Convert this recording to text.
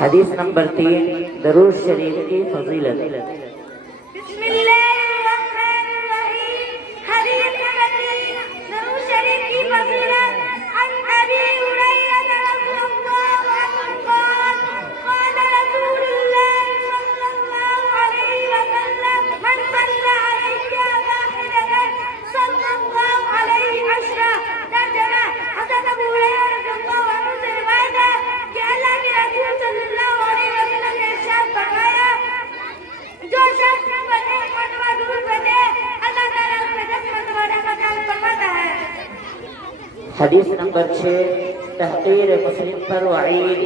हदीस नंबर 3 दरूद शरीफ की फजीलत। बिस्मिल्लाहिर्रहमानिर्रहीम। हदीस नंबर 3 दरूद शरीफ की फजीलत। अन अबी हुरैरा रज़ियल्लाहु अन्हु क़ाल क़ाल रसूलुल्लाह सल्लल्लाहु अलैहि वसल्लम मन सल्ला अलैया वाहिदतन सल्लल्लाहु अलैहि अशरा। तर्जुमा। हज़रत अबू हुरैरा रज़ियल्लाहु अन्हु से रिवायत है कि अल्लाह के रसूल सल्लल्लाहु अलैहि वसल्लम ने इरशाद फरमाया, जो शख्स पर एक मरतबा दुरूद पढ़े अल्लाह ताला उस पर 10 मरतबा रहमत फरमाता है। हदीस नंबर 6 तहक़ीर मुस्लिम पर वईद।